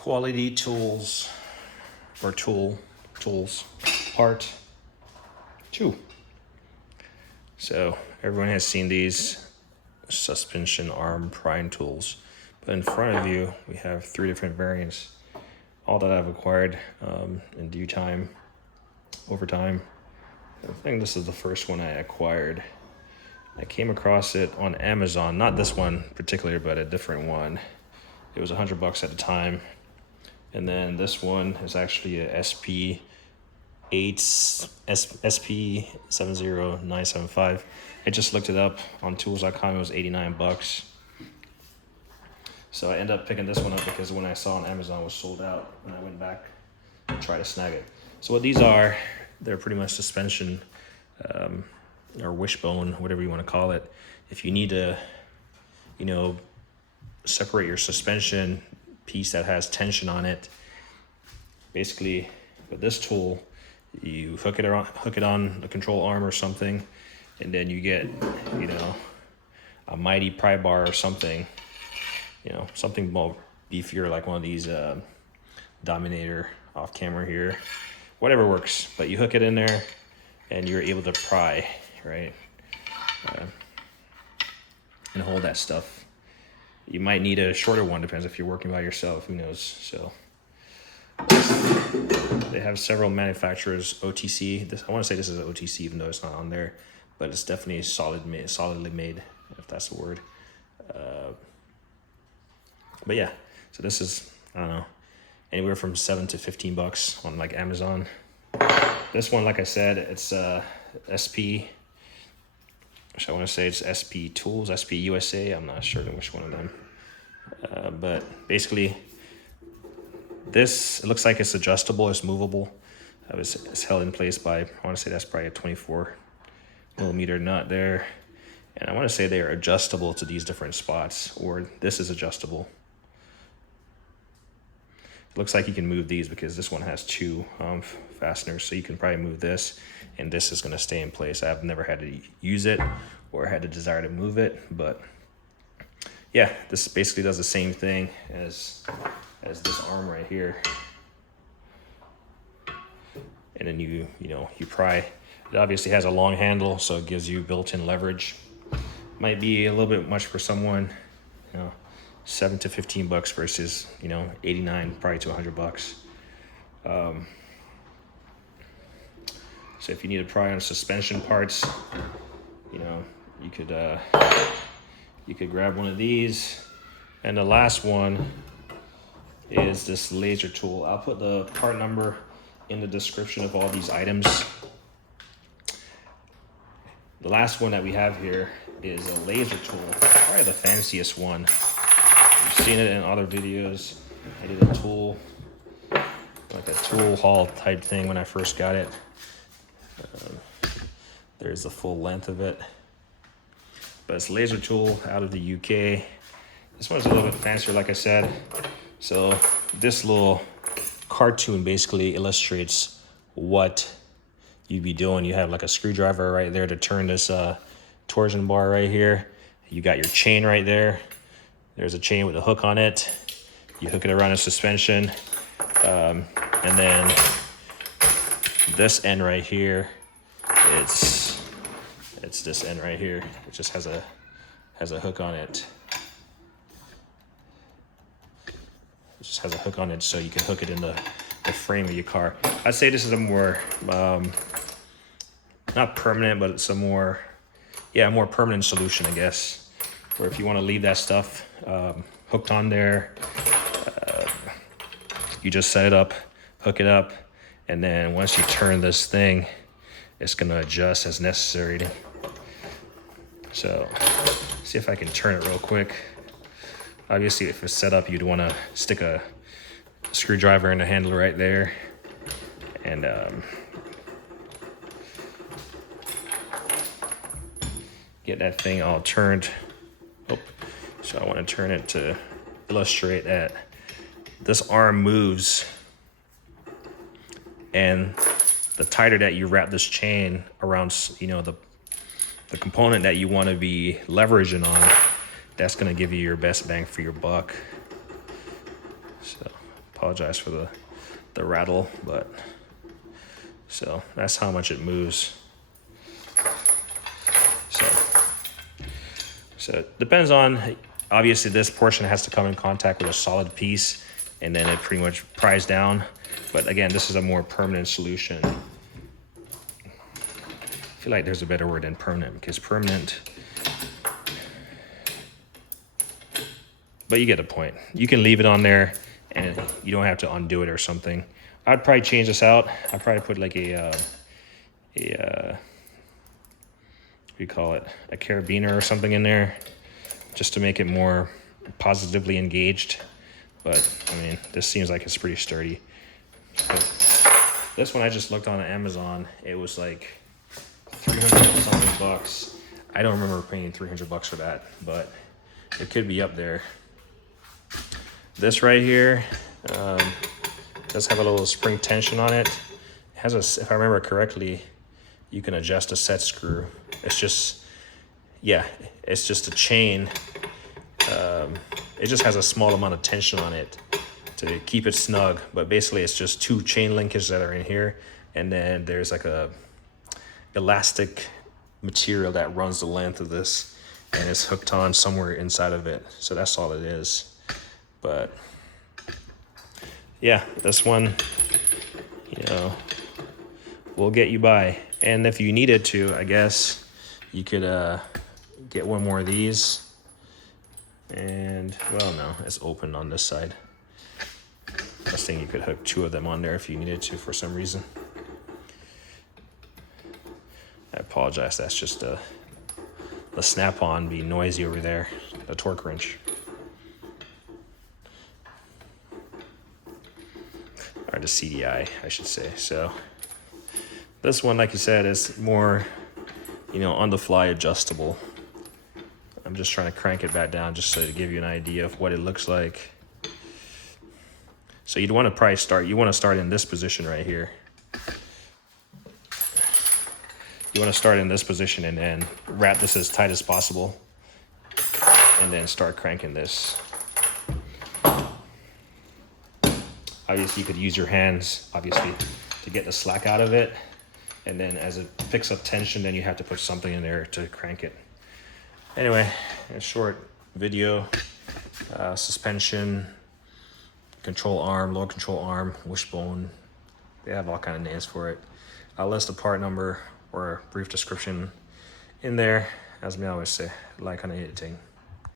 Quality tools, or tools, part 2. So everyone has seen these suspension arm prying tools, but in front of you we have 3 different variants, all that I've acquired in due time, over time. I think this is the first one I acquired. I came across it on Amazon, not this one particularly, but a different one. It was $100 at the time. And then this one is actually a SP70975. I just looked it up on tools.com. It was $89. So I ended up picking this one up because when I saw on Amazon it was sold out, and I went back and tried to snag it. So what these are, they're pretty much suspension or wishbone, whatever you want to call it. If you need to, separate your suspension piece that has tension on it, basically with this tool, you hook it on the control arm or something, and then you get, a mighty pry bar or something, something more beefier, like one of these Dominator off camera here, whatever works. But you hook it in there and you're able to pry, right? And hold that stuff. You might need a shorter one, depends if you're working by yourself, who knows. So they have several manufacturers. OTC, I want to say this is an OTC even though it's not on there, but it's definitely solidly made, if that's the word. But yeah, so this is, I don't know, anywhere from $7 to $15 on like Amazon. This one, like I said, it's SP, I want to say it's SP Tools, SP USA. I'm not sure which one of them. But basically, this, it looks like it's adjustable, it's movable. It's held in place by, I want to say that's probably a 24 millimeter nut there. And I want to say they are adjustable to these different spots, or this is adjustable. It looks like you can move these because this one has 2 fasteners, so you can probably move this, and this is going to stay in place. I've never had to use it or had the desire to move it, but yeah, this basically does the same thing as this arm right here. And then you pry. It obviously has a long handle, so it gives you built-in leverage. Might be a little bit much for someone, $7 to $15 versus 89 probably to $100. So if you need to pry on suspension parts, you could grab one of these. And the last one is this laser tool. I'll put the part number in the description of all these items. The last one that we have here is a laser tool, probably the fanciest one. You've seen it in other videos. I did a tool, like a tool haul type thing when I first got it. There's the full length of it. But it's a laser tool out of the UK. This one's a little bit fancier, like I said. So this little cartoon basically illustrates what you'd be doing. You have like a screwdriver right there to turn this torsion bar right here. You got your chain right there. There's a chain with a hook on it. You hook it around a suspension. And then this end right here, it's this end right here. It just has a hook on it. It just has a hook on it, so you can hook it in the frame of your car. I'd say this is a more not permanent, but it's a more permanent solution, I guess. Or if you want to leave that stuff hooked on there, you just set it up, hook it up, and then once you turn this thing, it's going to adjust as necessary. So see if I can turn it real quick. Obviously, if it's set up, you'd want to stick a screwdriver in the handle right there, and get that thing all turned. So I want to turn it to illustrate that this arm moves, and the tighter that you wrap this chain around, the component that you want to be leveraging on, that's going to give you your best bang for your buck. So apologize for the rattle, but so that's how much it moves. So it depends on, obviously this portion has to come in contact with a solid piece and then it pretty much pries down. But again, this is a more permanent solution. I feel like there's a better word than permanent, because permanent, but you get the point. You can leave it on there and you don't have to undo it or something. I'd probably change this out. I'd probably put like what do you call it? A carabiner or something in there, just to make it more positively engaged. But I mean, this seems like it's pretty sturdy. But this one I just looked on Amazon. It was like 300 something bucks. I don't remember paying 300 bucks for that, but it could be up there. This right here does have a little spring tension on it. It has a, if I remember correctly, you can adjust a set screw. It's just, yeah, it's just a chain. It just has a small amount of tension on it to keep it snug, but basically it's just two chain linkages that are in here, and then there's like a elastic material that runs the length of this, and it's hooked on somewhere inside of it. So that's all it is. But yeah, this one, you know, will get you by. And if you needed to, I guess you could get one more of these. And well, no, it's open on this side. I was thinking you could hook two of them on there if you needed to for some reason. I apologize, that's just the snap-on being noisy over there, the torque wrench. Or the CDI, I should say. So this one, like you said, is more, you know, on the fly adjustable. I'm just trying to crank it back down just so to give you an idea of what it looks like. So you'd want to probably start, you want to start in this position right here. You want to start in this position and then wrap this as tight as possible, and then start cranking this. Obviously you could use your hands, obviously, to get the slack out of it. And then as it picks up tension, then you have to put something in there to crank it. Anyway, a short video, suspension, control arm, lower control arm, wishbone. They have all kind of names for it. I'll list the part number or a brief description in there. As me always say, like on editing.